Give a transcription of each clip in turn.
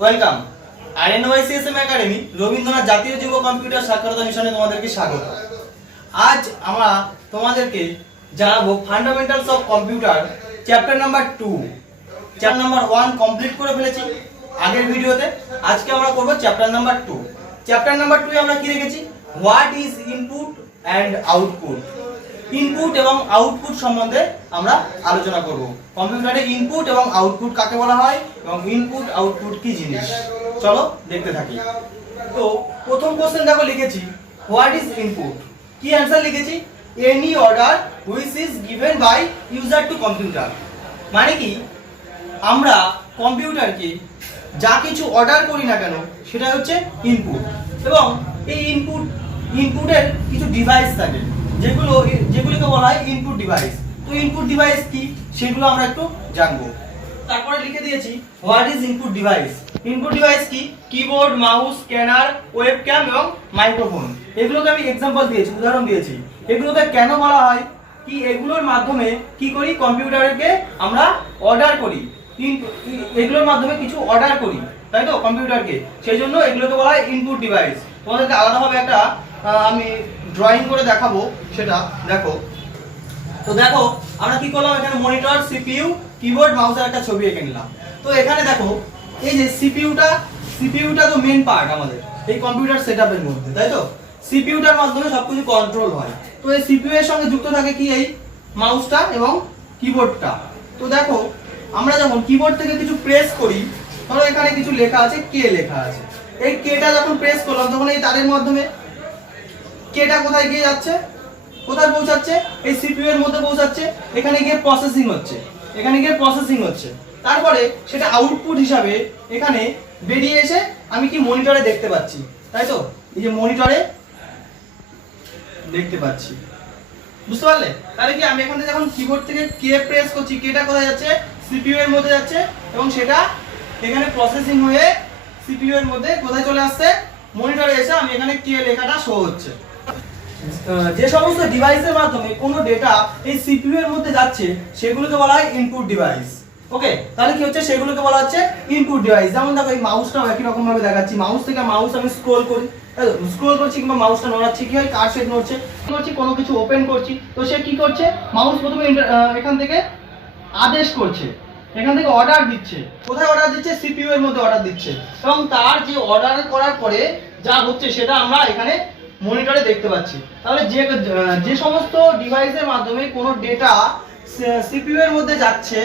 Welcome. আরএনওয়াইসিএসএম academy Rabindranath জাতীয় যুব computer সাক্ষরতা মিশনে তোমাদেরকে স্বাগত। আজ আমরা তোমাদেরকে জানাবো fundamentals of computer chapter number 2। Chapter number 1 complete করে ফেলেছি আগের ভিডিওতে। আজকে আমরা করব চ্যাপ্টার নাম্বার 2। চ্যাপ্টার নাম্বার 2 এ আমরা কি রেখেছি? What is input and output. Input এবং আউটপুট সম্বন্ধে আমরা আলোচনা করব। কম্পিউটারে ইনপুট এবং আউটপুট কাকে বলা হয় এবং ইনপুট আউটপুট কি জিনিস, চলো দেখতে থাকি। তো প্রথম কোশ্চেন দেখো লিখেছি হোয়াট ইজ ইনপুট। কি অ্যান্সার লিখেছি? Any order which is given by user to computer. মানে কি, আমরা কম্পিউটারকে যা কিছু অর্ডার করি না কেন সেটা হচ্ছে ইনপুট। এবং এই ইনপুটের কিছু ডিভাইস থাকে যেগুলোকে বলা হয় ইনপুট ডিভাইস। তো ইনপুট ডিভাইস কি সেগুলো আমরা একটু জানবো। তারপরে লিখে দিয়েছি what is input device. Input device কি? কিবোর্ড, মাউস, স্ক্যানার, ওয়েবক্যাম এবং মাইক্রোফোন। এগুলোকে আমি এক্সাম্পল দিয়েছি, উদাহরণ দিয়েছি। এগুলোকে কেন বলা হয়? কি এগুলোর মাধ্যমে কি করি? কম্পিউটারকে আমরা অর্ডার করি, এগুলোর মাধ্যমে কিছু অর্ডার করি, তাই তো কম্পিউটারকে। সেই জন্য এগুলোকে বলা হয় ইনপুট ডিভাইস। তোমাদেরকে আলাদাভাবে একটা আমি ড্রয়িং করে দেখাবো, সেটা দেখো। তো দেখো আমরা কি করলাম, এখানে মনিটর, সিপিইউ, কিবোর্ড, মাউসের একটা ছবি এঁকে নিলাম। তো এখানে দেখো এই যে সিপিইউটা তো মেন পার্ট আমাদের এই কম্পিউটার সেটআপের মধ্যে, তাই তো। সিপিইউটার মাধ্যমে সবকিছু কন্ট্রোল হয়। তো এই সিপিইউ এর সঙ্গে যুক্ত থাকে কি? এই মাউসটা এবং কিবোর্ডটা। তো দেখো আমরা যখন কিবোর্ড থেকে কিছু প্রেস করি, ধরো এখানে কিছু লেখা আছে, কে লেখা আছে। এই কেটা যখন প্রেস করলাম তখন এই তারের মাধ্যমে কেটা কোথায় গিয়ে যাচ্ছে? কোথায় পৌঁছাচ্ছে? এই সিপিইউ এর মধ্যে পৌঁছাচ্ছে। এখানে গিয়ে প্রসেসিং হচ্ছে। তারপরে সেটা আউটপুট হিসাবে এখানে বেরিয়ে এসে আমি কি মনিটরে দেখতে পাচ্ছি, তাই তো। এই যে মনিটরে দেখতে পাচ্ছি, বুঝতে পারলে? তাহলে কি আমি এখানে যখন কিবোর্ড থেকে কে প্রেস করছি, কেটা কোথায় যাচ্ছে? সিপিইউ এর মধ্যে যাচ্ছে এবং সেটা এখানে প্রসেসিং হয়ে সিপিইউ এর মধ্যে কোথায় চলে আসছে? মনিটরে এসে আমি এখানে কে লেখাটা শো হচ্ছে। যে সমস্ত ডিভাইসের মাধ্যমে কোনো ডেটা এই সিপিইউ এর মধ্যে যাচ্ছে সেগুলোকে বলা হয় ইনপুট ডিভাইস। ওকে, তাহলে কি হচ্ছে? সেগুলোকে বলা হচ্ছে ইনপুট ডিভাইস। যেমন দেখো এই মাউসটাও একই রকম ভাবে দেখাচ্ছি। মাউস থেকে মাউস আমি স্ক্রল করছি কিংবা মাউসটা নড়াচ্ছি, কি হয়? কার্সর নড়ছে, কোনো কিছু ওপেন করছি। তো সে কি করছে? মাউস প্রথমে এখান থেকে আদেশ করছে, এখান থেকে অর্ডার দিচ্ছে। কোথায় অর্ডার দিচ্ছে? সিপিইউ এর মধ্যে অর্ডার দিচ্ছে। এবং তার যে অর্ডার করার পরে যা হচ্ছে সেটা আমরা এখানে মনিটরে দেখতে পাচ্ছি। তাহলে যে সমস্ত ডিভাইসের মাধ্যমে কোনো ডেটা সিপিইউ এর মধ্যে যাচ্ছে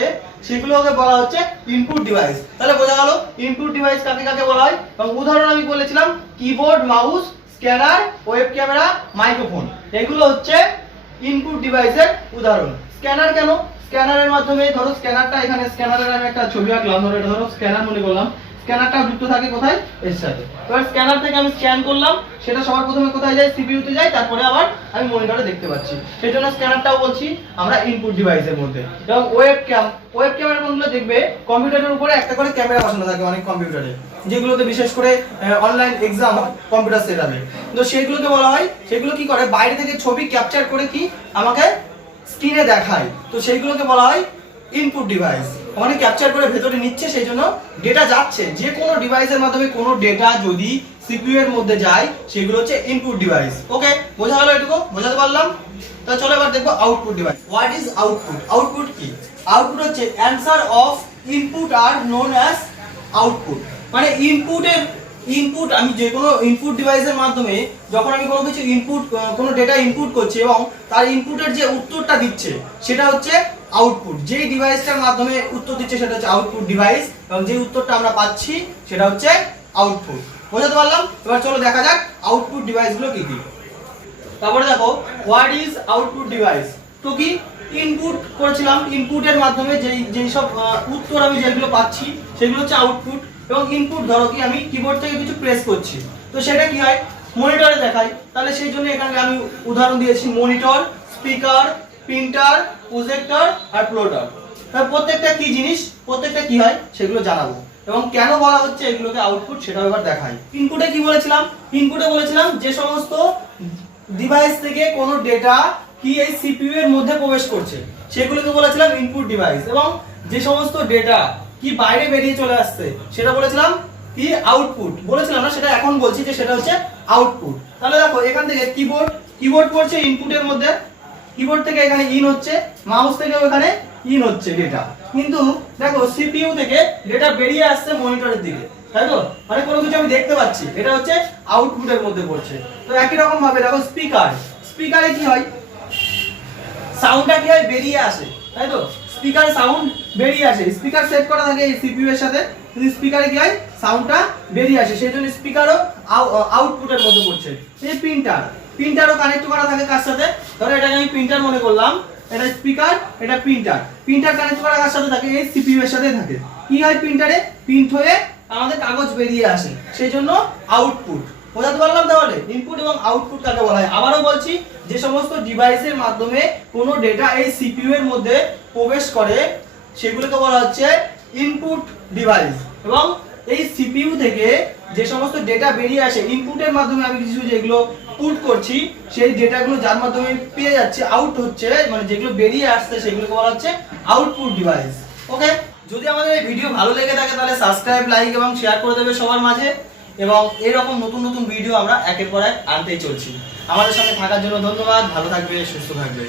সেগুলোকে বলা হচ্ছে ইনপুট ডিভাইস। তাহলে বোঝা গেল ইনপুট ডিভাইস কাকে কাকে বলা হয়। এবং উদাহরণ আমি বলেছিলাম keyboard, mouse, scanner, web camera, microphone, এগুলো হচ্ছে ইনপুট ডিভাইসের উদাহরণ। স্ক্যানার কেন? স্ক্যানারের মাধ্যমে ধরো স্ক্যানারটা এখানে, স্ক্যানারের আমি একটা ছবি আঁকলাম, ধরো এটা ধরো স্ক্যানার মনে করলাম। স্ক্যানারটা যুক্ত থাকে কোথায়? এর সাথে। এবার স্ক্যানার থেকে আমি স্ক্যান করলাম, সেটা সবার প্রথমে কোথায় যায়? সিপিইউ তে যায়, তারপরে আবার আমি মনিটরে দেখতে পাচ্ছি। সেই জন্য স্ক্যানারটাও বলছি আমরা ইনপুট ডিভাইসের মধ্যে। এবং ওয়েব ক্যামেরার মধ্যে দেখবে কম্পিউটারের উপরে একটা করে ক্যামেরা বসানো থাকে অনেক কম্পিউটারে, যেগুলোতে বিশেষ করে অনলাইন এক্সাম কম্পিউটার সেটআপে। তো সেগুলোকে বলা হয়, সেগুলো কি করে? বাইরে থেকে ছবি ক্যাপচার করে কি আমাকে স্ক্রিনে দেখায়। তো সেইগুলোকে বলা হয় ইনপুট ডিভাইস। মানে ক্যাপচার করে ভেতরে নিচ্ছে, সেই জন্য ডেটা যাচ্ছে। যে কোনো ডিভাইসের মাধ্যমে কোনো ডেটা যদি সিপিইউ এর মধ্যে যায় সেগুলো হচ্ছে ইনপুট ডিভাইস। ওকে, বোঝা গেল? এটুকু বোঝাতে পারলাম? তো চলো এবার দেখবো output device. What is output? Output কি? আউটপুট হচ্ছে answer of input are known as output. মানে ইনপুট আমি যে কোনো ইনপুট ডিভাইসের মাধ্যমে যখন আমি কোনো কিছু কোনো ডেটা ইনপুট করছি এবং তার ইনপুটের যে উত্তরটা দিচ্ছে সেটা হচ্ছে আউটপুট। যেই ডিভাইসটার মাধ্যমে উত্তর দিচ্ছে সেটা হচ্ছে আউটপুট ডিভাইস, এবং যে উত্তরটা আমরা পাচ্ছি সেটা হচ্ছে আউটপুট। বোঝাতে পারলাম? এবার চলো দেখা যাক আউটপুট ডিভাইসগুলো কি কি। তারপরে দেখো হোয়াট ইজ আউটপুট ডিভাইস। তো কি ইনপুট করেছিলাম, ইনপুটের মাধ্যমে যেই সব উত্তর আমি যেগুলো পাচ্ছি সেগুলো হচ্ছে আউটপুট। এবং ইনপুট ধরো কি আমি কিবোর্ড থেকে কিছু প্রেস করছি, তো সেটা কি হয়? মনিটরে দেখায়। তাহলে সেই জন্য এখানে আমি উদাহরণ দিয়েছি মনিটর, স্পিকার, প্রিন্টার, প্রজেক্টর আর প্লোটার। তাহলে প্রত্যেকটা কি জিনিস, প্রত্যেকটা কি হয় সেগুলো জানাবো এবং কেন বলা হচ্ছে এগুলোকে আউটপুট সেটাও এবার দেখাই। ইনপুটে কি বলেছিলাম? ইনপুটে বলেছিলাম যে সমস্ত ডিভাইস থেকে কোনো ডেটা কি এই সিপিইউ এর মধ্যে প্রবেশ করছে সেগুলোকে বলেছিলাম ইনপুট ডিভাইস। এবং যে সমস্ত ডেটা কি বাইরে বেরিয়ে চলে আসছে সেটা বলেছিলাম কি আউটপুট বলেছিলাম না, সেটা এখন বলছি যে সেটা হচ্ছে আউটপুট। তাহলে দেখো এখান থেকে কিবোর্ড পড়ছে ইনপুটের মধ্যে, কিবোর্ড থেকে এখানে ইন হচ্ছে, মাউস থেকে এখানে ইন হচ্ছে ডেটা, কিন্তু দেখো সিপিইউ থেকে ডেটা বেরিয়ে আসছে মনিটরের দিকে, তাই তো? মানে কোনো কিছু আমি দেখতে পাচ্ছি, এটা হচ্ছে আউটপুটের মধ্যে পড়ছে। তো একই রকম ভাবে দেখো স্পিকারে কি হয়, সাউন্ডটা কি হয়, বেরিয়ে আসে, তাই তো? স্পিকারে সাউন্ড বেরিয়ে আসে, স্পিকার সেট করা থাকে এই সিপিইউ এর সাথে, কিন্তু স্পিকারে কি হয়, সাউন্ডটা বেরিয়ে আসে, সেই জন্য স্পিকারও আউটপুটের মধ্যে পড়ছে। এই প্রিন্টারও কানেক্ট করা থাকে কার সাথে, ধরো এটাকে আমি প্রিন্টার মনে করলাম, এটা স্পিকার, এটা প্রিন্টার কানেক্ট করা কার সাথে থাকে, এই সিপিইউ এর সাথে থাকে। কি হয়, প্রিন্টারে প্রিন্ট হয়ে আমাদের কাগজ বেরিয়ে আসে, সেই জন্য আউটপুট। বোঝাতে পারলাম? তাহলে ইনপুট এবং আউটপুট কাকে বলা হয়। আবারও বলছি, যে সমস্ত ডিভাইসের মাধ্যমে কোনো ডেটা এই সিপিইউ এর মধ্যে প্রবেশ করে সেগুলোকে বলা হচ্ছে ইনপুট ডিভাইস, এবং এই সিপিইউ থেকে যে সমস্ত ডেটা বেরিয়ে আসে ইনপুটের মাধ্যমে, আমি কিছু যেগুলো পুট করছি সেই ডেটাগুলো যার মাধ্যমে পেয়ে যাচ্ছে, আউট হচ্ছে, মানে যেগুলো বেরিয়ে আসছে সেগুলোকে বলা হচ্ছে আউটপুট ডিভাইস। ওকে, যদি আমাদের এই ভিডিও ভালো লেগে থাকে তাহলে সাবস্ক্রাইব, লাইক এবং শেয়ার করে দেবে সবার মাঝে, এবং এরকম নতুন নতুন ভিডিও আমরা একের পর এক আনতেই চলছি। আমাদের সাথে থাকার জন্য ধন্যবাদ, ভালো থাকবে, সুস্থ থাকবে।